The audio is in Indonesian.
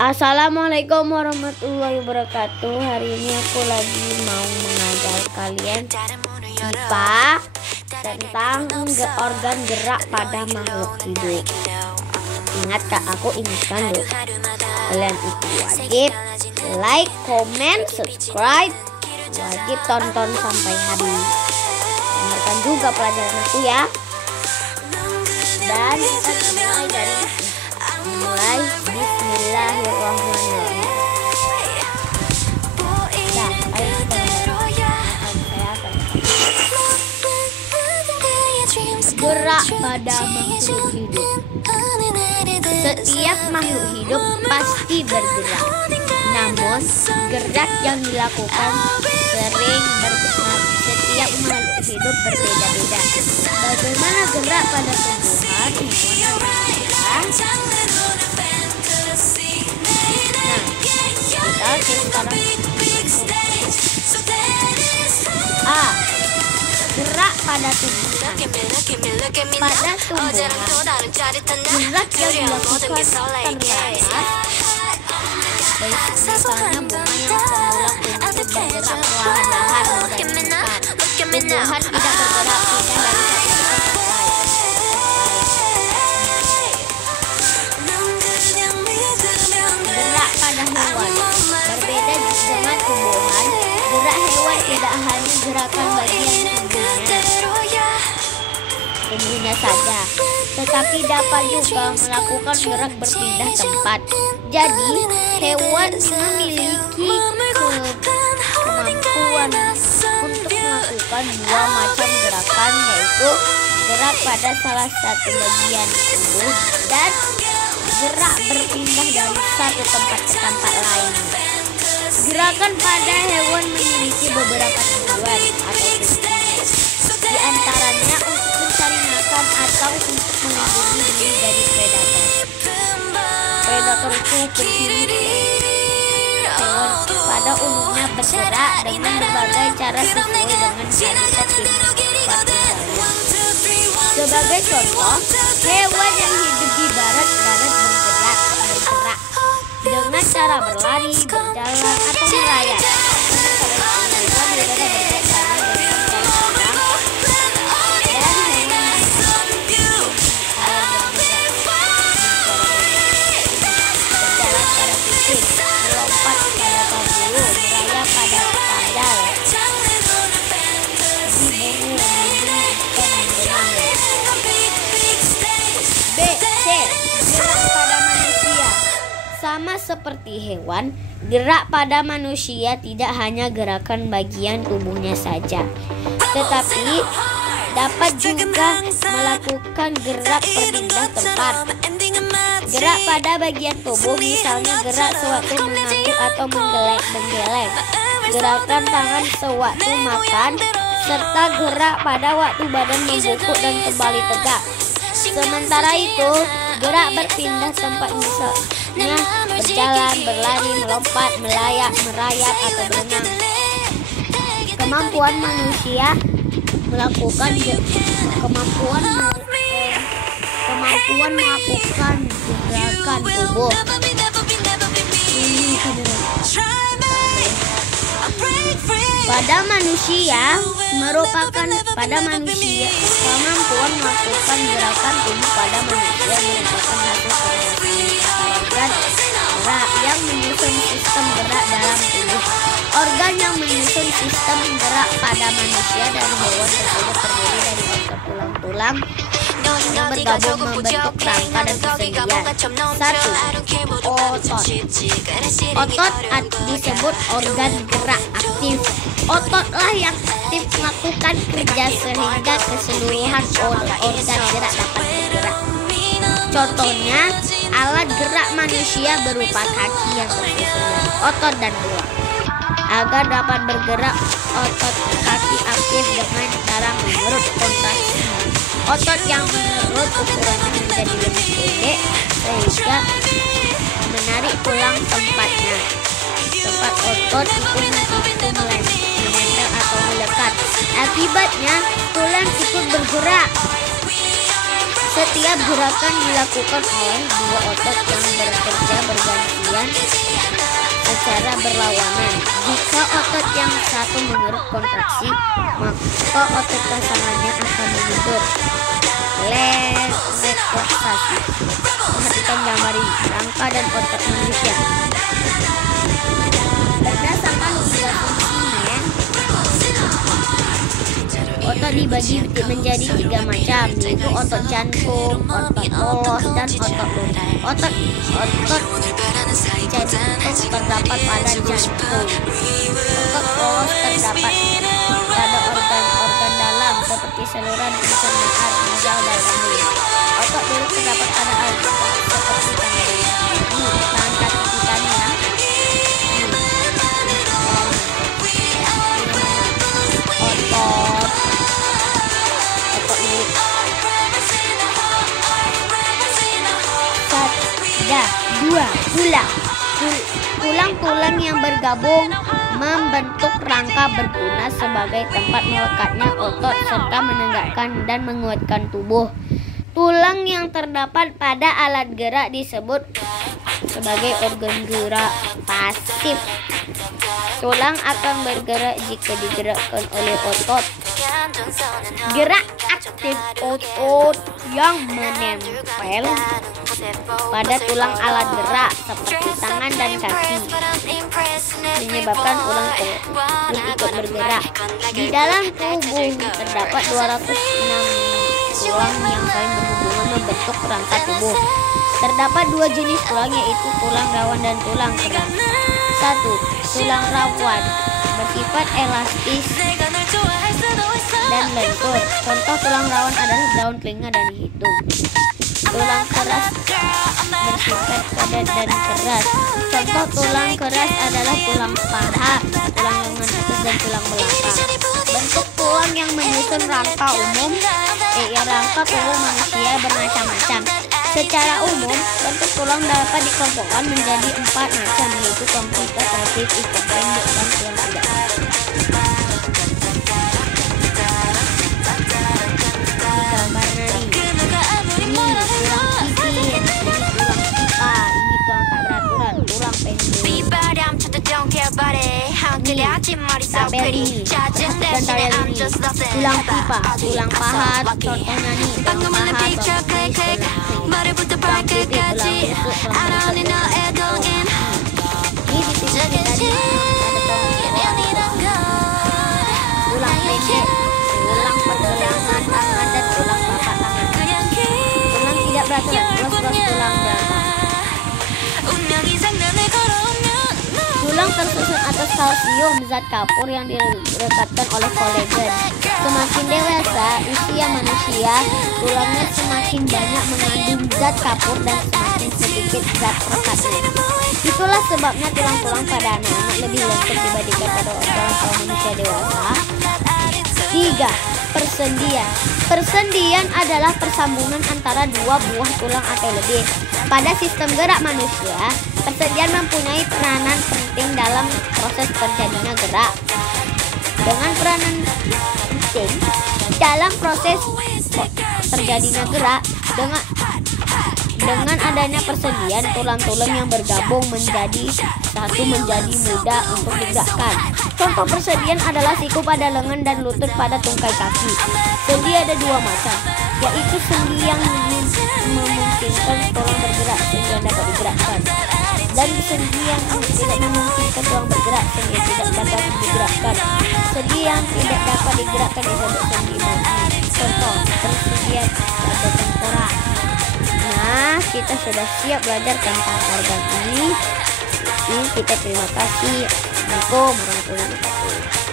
Assalamualaikum warahmatullahi wabarakatuh. Hari ini aku lagi mau mengajar kalian IPA tentang organ gerak pada makhluk hidup. Ingat Kak, aku ingatkan loh, kalian itu wajib like, comment, subscribe, wajib tonton sampai habis. Dengarkan juga pelajaran aku ya. Dan kita mulai Bismillahirrahmanirrahim. Gerak pada makhluk hidup. Setiap makhluk hidup pasti bergerak. Namun gerak yang dilakukan sering berbeda. Setiap makhluk hidup berbeda-beda. Bagaimana gerak pada tumbuhan, A. Gerak pada tumbuhan. Pada tumbuhan, gerak yang dilakukan terlambat. Misalnya bunga yang semula tumbuh bergerak perlahan-lahan menggantikan. Tumbuhan tidak bergerak pindah dari satu tempat ke lain. Gerak pada hewan. Berbeda dengan tumbuhan, gerak hewan tidak hanya gerakan bagian tubuhnya saja, tetapi dapat juga melakukan gerak berpindah tempat. Jadi, hewan memiliki kemampuan untuk melakukan dua macam gerakan, yaitu gerak pada salah satu bagian tubuh dan gerak berpindah dari satu tempat ke tempat lain. Gerakan pada hewan memiliki beberapa tujuan atau fungsi, di antaranya untuk mencari makan atau untuk melindungi diri dari predator. Predator itu pencuri. Hewan pada umumnya bergerak dengan berbagai cara sesuai dengan habitat tempatnya. Sebagai contoh, hewan yang hidup di barat bergerak dengan cara berlari, berjalan, atau merayap. Sama seperti hewan, gerak pada manusia tidak hanya gerakan bagian tubuhnya saja, tetapi dapat juga melakukan gerak berpindah tempat. Gerak pada bagian tubuh misalnya gerak sewaktu mengantuk atau menggeleng, gerakan tangan sewaktu makan, serta gerak pada waktu badan membungkuk dan kembali tegak. Sementara itu, gerak berpindah tempat misalnya berjalan, berlari, melompat, melayap, merayap, atau berenang. Kemampuan manusia melakukan gerakan tubuh. Pada manusia kemampuan melakukan gerakan tubuh pada manusia merupakan hasil organ gerak yang menyusun sistem gerak dalam tubuh. Organ yang menyusun sistem gerak pada manusia dan hewan tersebut terdiri dari otot tulang-tulang yang bergabung membentuk rangka dan persendian. 1. Otot disebut organ gerak aktif. Ototlah yang aktif melakukan kerja sehingga keseluruhan organ gerak dapat bergerak. Contohnya, alat gerak manusia berupa kaki yang tersusun dari otot dan tulang. Agar dapat bergerak, otot kaki aktif dengan cara mengerut kontraksi. Otot yang mengerut ukurannya menjadi lebih pendek sehingga menarik tulang tempatnya. Tempat otot itu menempel atau melekat. Akibatnya, tulang ikut bergerak. Setiap gerakan dilakukan oleh dua otot yang bekerja bergantian secara berlawanan. Jika otot yang satu mengeruk kontraksi, maka otot pasangannya akan mengundur. Relaksasi. Perhatikan gambar ini, rangka dan otot manusia. Berdasarkan tiga fungsinya, otot dibagi menjadi tiga macam, yaitu otot jantung, otot polos, dan otot lutut. Otot jantung terdapat pada jantung. Otot polos terdapat pada organ-organ dalam seperti saluran pencernaan, ginjal, dan rahim. Otot lutut terdapat pada organ seperti tangan. Tangan kaki kita nih ya. Dua, tulang-tulang yang bergabung membentuk rangka berguna sebagai tempat melekatnya otot serta menegakkan dan menguatkan tubuh. Tulang yang terdapat pada alat gerak disebut sebagai organ gerak pasif. Tulang akan bergerak jika digerakkan oleh otot. Gerak aktif otot yang menempel pada tulang alat gerak seperti tangan dan kaki menyebabkan tulang ikut bergerak. Di dalam tubuh terdapat 206 tulang yang saling berhubungan membentuk rangka tubuh. Terdapat dua jenis tulang, yaitu tulang rawan dan tulang keras. 1. Tulang rawan bersifat elastis dan lentur. Contoh tulang rawan adalah daun telinga dan hidung. Tulang keras bersifat padat dan keras. Contoh tulang keras adalah tulang paha, tulang lengan atas, dan tulang belakang. Bentuk tulang yang menyusun rangka umum, rangka tubuh manusia bermacam-macam. Secara umum, bentuk tulang dapat dikelompokkan menjadi 4 macam, yaitu komplikatif, ikut pendek, dan tulang tidak. Tabel ini, dan tabel ini, tulang pipa, tulang paha, contohnya nih, tulang paha, tulang pipih, tulang busuk, ini ditunjukin tadi ada tulang pendek, tulang pergelangan tangan, dan tulang telapak tangan. Tulang tidak beraturan, ruas-ruas tulang berapa? Tulang tersusun atas kalsium, zat kapur yang direkatkan oleh kolagen. Semakin dewasa usia manusia, tulangnya semakin banyak mengandung zat kapur dan semakin sedikit zat perekatnya. Itulah sebabnya tulang-tulang pada anak-anak lebih lentur dibandingkan pada orang tua manusia dewasa. 3. Persendian. Persendian adalah persambungan antara dua buah tulang atau lebih. Pada sistem gerak manusia, persendian mempunyai peranan penting dalam proses terjadinya gerak. Dengan peranan penting dalam proses terjadinya gerak, dengan adanya persendian, tulang-tulang yang bergabung menjadi satu menjadi mudah untuk digerakkan. Contoh persendian adalah siku pada lengan dan lutut pada tungkai kaki. Sendi ada dua macam, yaitu sendi yang memungkinkan tulang bergerak, sendi yang dapat digerakkan, dan sendi yang tidak memungkinkan tulang bergerak, sendi yang tidak dapat digerakkan. Sendi yang tidak dapat digerakkan disebut sendi mati. Contoh persendian pada tengkorak. Nah, kita sudah siap belajar tentang organ ini. Kita terima kasih. Assalamualaikum warahmatullahi wabarakatuh.